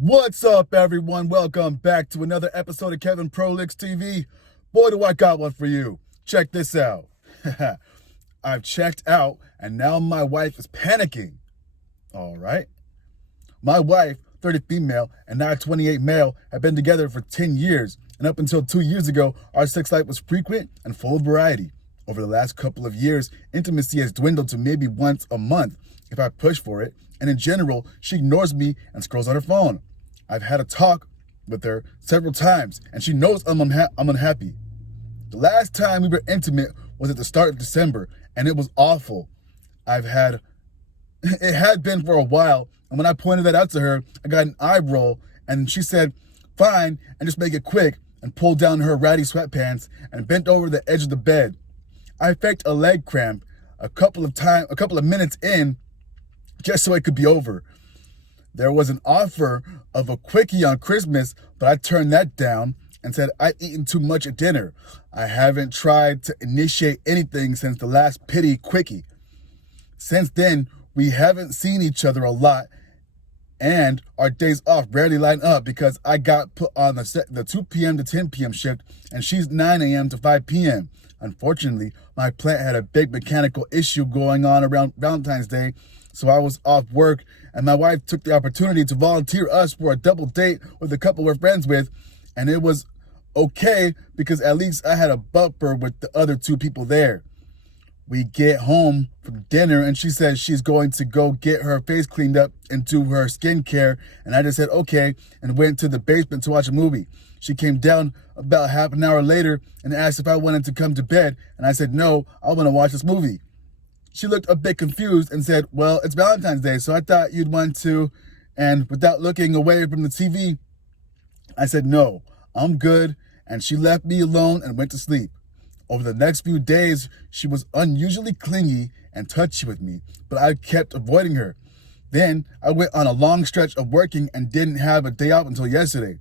What's up, everyone? Welcome back to another episode of Kevin Prolix TV. Boy, do I got one for you. Check this out. I've checked out, and now my wife is panicking. All right. My wife, 30 female, and I, 28 male, have been together for 10 years, and up until 2 years ago, our sex life was frequent and full of variety. Over the last couple of years, intimacy has dwindled to maybe once a month if I push for it, and in general, she ignores me and scrolls on her phone. I've had a talk with her several times, and she knows I'm unhappy. The last time we were intimate was at the start of December, and it was awful. It had been for a while, and when I pointed that out to her, I got an eye roll, and she said, fine, and just make it quick, and pulled down her ratty sweatpants and bent over the edge of the bed. I faked a leg cramp a couple of minutes in, just so it could be over. There was an offer of a quickie on Christmas, but I turned that down and said I'd eaten too much at dinner. I haven't tried to initiate anything since the last pity quickie. Since then, we haven't seen each other a lot, and our days off rarely line up because I got put on the 2 p.m. to 10 p.m. shift, and she's 9 a.m. to 5 p.m. Unfortunately, my plant had a big mechanical issue going on around Valentine's Day, so I was off work, and my wife took the opportunity to volunteer us for a double date with a couple we're friends with, and it was okay because at least I had a bumper with the other 2 people there. We get home from dinner, and she says she's going to go get her face cleaned up and do her skincare, and I just said okay and went to the basement to watch a movie. She came down about half an hour later and asked if I wanted to come to bed, and I said no, I want to watch this movie. She looked a bit confused and said, well, it's Valentine's Day, so I thought you'd want to, and without looking away from the TV, I said no, I'm good, and she left me alone and went to sleep. Over the next few days, she was unusually clingy and touchy with me, but I kept avoiding her. Then I went on a long stretch of working and didn't have a day off until yesterday.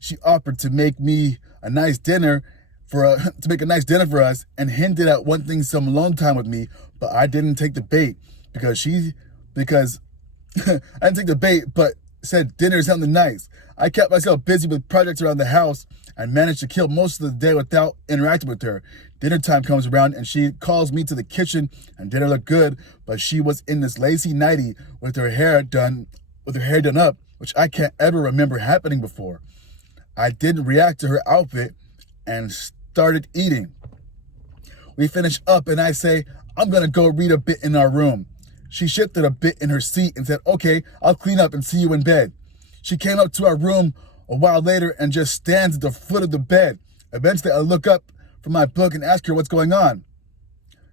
She offered to make me a nice dinner for us and hinted at wanting some alone time with me, but I didn't take the bait because I didn't take the bait, but said dinner is something nice. I kept myself busy with projects around the house and managed to kill most of the day without interacting with her. Dinner time comes around and she calls me to the kitchen and dinner looked good, but she was in this lacy nightie with her hair done up, which I can't ever remember happening before. I didn't react to her outfit and started eating. We finish up and I say, I'm gonna go read a bit in our room. She shifted a bit in her seat and said, okay, I'll clean up and see you in bed. She came up to our room a while later and just stands at the foot of the bed. Eventually I look up from my book and ask her what's going on.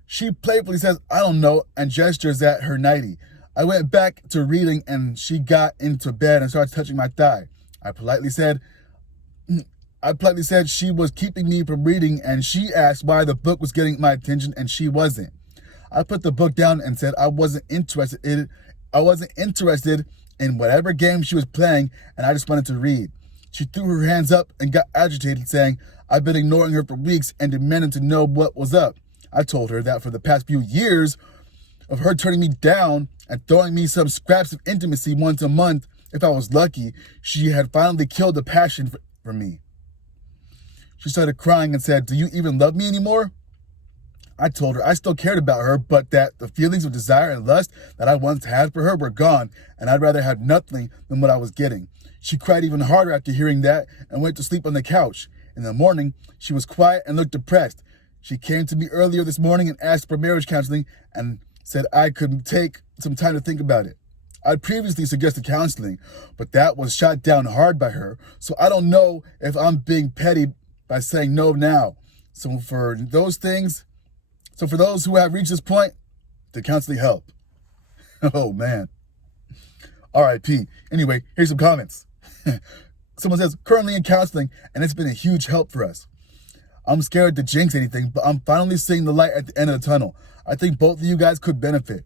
She playfully says, I don't know, and gestures at her nightie. I went back to reading and she got into bed and started touching my thigh. I politely said she was keeping me from reading, and she asked why the book was getting my attention and she wasn't. I put the book down and said I wasn't interested in whatever game she was playing, and I just wanted to read. She threw her hands up and got agitated, saying, I've been ignoring her for weeks and demanded to know what was up. I told her that for the past few years of her turning me down and throwing me some scraps of intimacy once a month, if I was lucky, she had finally killed the passion for me. She started crying and said, do you even love me anymore? I told her I still cared about her, but that the feelings of desire and lust that I once had for her were gone, and I'd rather have nothing than what I was getting. She cried even harder after hearing that and went to sleep on the couch. In the morning, she was quiet and looked depressed. She came to me earlier this morning and asked for marriage counseling and said I could take some time to think about it. I'd previously suggested counseling, but that was shot down hard by her, so I don't know if I'm being petty by saying no now. So for those who have reached this point, the counseling help. Oh, man. R.I.P. Anyway, here's some comments. Someone says, currently in counseling, and it's been a huge help for us. I'm scared to jinx anything, but I'm finally seeing the light at the end of the tunnel. I think both of you guys could benefit.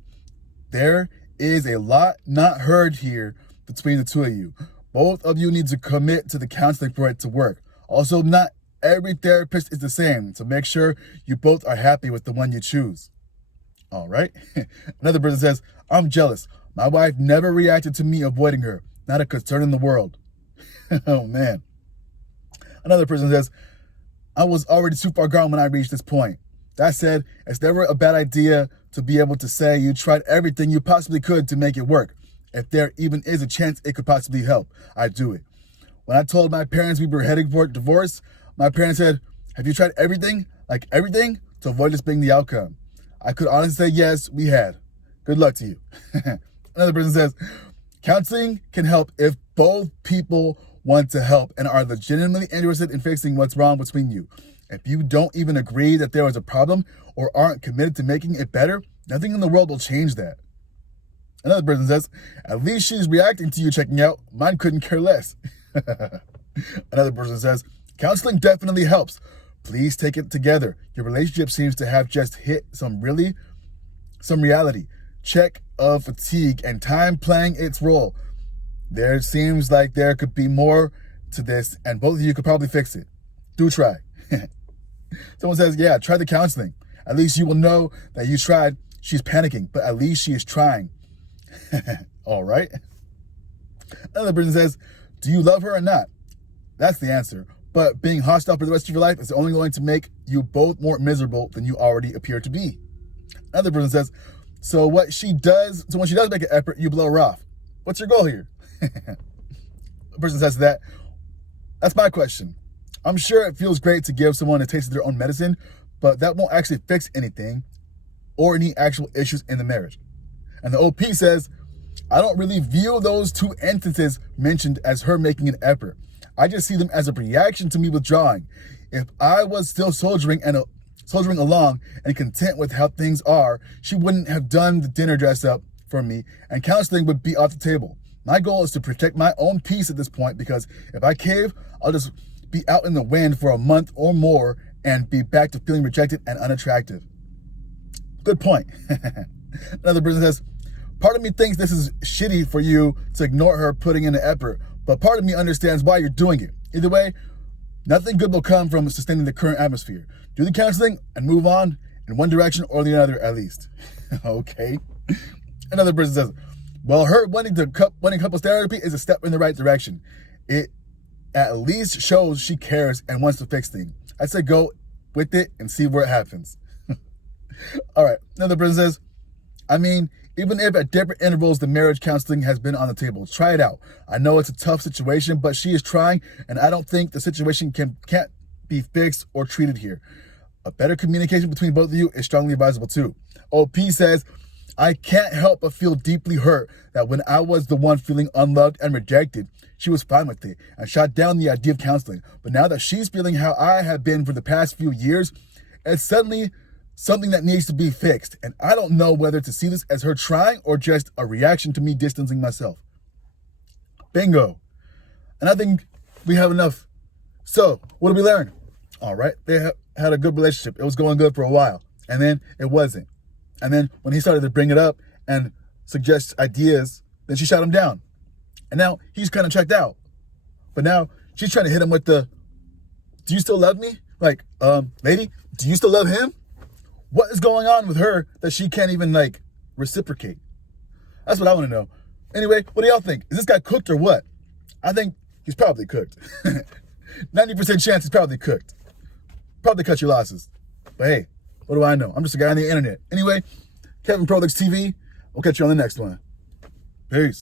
There is a lot not heard here between the two of you. Both of you need to commit to the counseling for it to work. Also, not every therapist is the same, so make sure you both are happy with the one you choose. All right. Another person says, I'm jealous. My wife never reacted to me avoiding her. not a concern in the world. Oh, man. Another person says, I was already too far gone when I reached this point. That said, it's never a bad idea to be able to say you tried everything you possibly could to make it work. If there even is a chance it could possibly help, I'd do it. When I told my parents we were heading for divorce, my parents said, have you tried everything, like everything, to avoid this being the outcome? I could honestly say, yes, we had. Good luck to you. Another person says, counseling can help if both people want to help and are legitimately interested in fixing what's wrong between you. If you don't even agree that there was a problem or aren't committed to making it better, nothing in the world will change that. Another person says, at least she's reacting to you checking out. Mine couldn't care less. Another person says, counseling definitely helps. Please take it together. Your relationship seems to have just hit some reality check of fatigue and time playing its role. There seems like there could be more to this, and both of you could probably fix it. Do try. Someone says, yeah, try the counseling. At least you will know that you tried. She's panicking, but at least she is trying. All right. Another person says, do you love her or not? That's the answer. But being hostile for the rest of your life is only going to make you both more miserable than you already appear to be. Another person says, so when she does make an effort, you blow her off. What's your goal here? The person says that, that's my question. I'm sure it feels great to give someone a taste of their own medicine, but that won't actually fix anything or any actual issues in the marriage. And the OP says, I don't really view those two instances mentioned as her making an effort. I just see them as a reaction to me withdrawing. If I was still soldiering along and content with how things are, she wouldn't have done the dinner dress up for me and counseling would be off the table. My goal is to protect my own peace at this point because if I cave, I'll just be out in the wind for a month or more and be back to feeling rejected and unattractive. Good point. Another person says, part of me thinks this is shitty for you to ignore her putting in the effort, but part of me understands why you're doing it. Either way, nothing good will come from sustaining the current atmosphere. Do the counseling and move on in one direction or the other at least. Okay. Another person says, well, her wanting couples therapy is a step in the right direction. It at least shows she cares and wants to fix things. I say go with it and see where it happens. All right. Another person says, I mean, even if at different intervals the marriage counseling has been on the table, try it out. I know it's a tough situation, but she is trying, and I don't think the situation can't be fixed or treated here. A better communication between both of you is strongly advisable too. OP says, I can't help but feel deeply hurt that when I was the one feeling unloved and rejected, she was fine with it and shot down the idea of counseling. But now that she's feeling how I have been for the past few years, it's suddenly something that needs to be fixed. And I don't know whether to see this as her trying or just a reaction to me distancing myself. Bingo. And I think we have enough. So what did we learn? All right. They had a good relationship. It was going good for a while. And then it wasn't. And then when he started to bring it up and suggest ideas, then she shot him down. And now he's kind of checked out. But now she's trying to hit him with the, do you still love me? Like, lady, do you still love him? What is going on with her that she can't even, reciprocate? That's what I want to know. Anyway, what do y'all think? Is this guy cooked or what? I think he's probably cooked. 90% chance he's probably cooked. Probably cut your losses. But hey, what do I know? I'm just a guy on the internet. Anyway, Kevin Prolix TV. We'll catch you on the next one. Peace.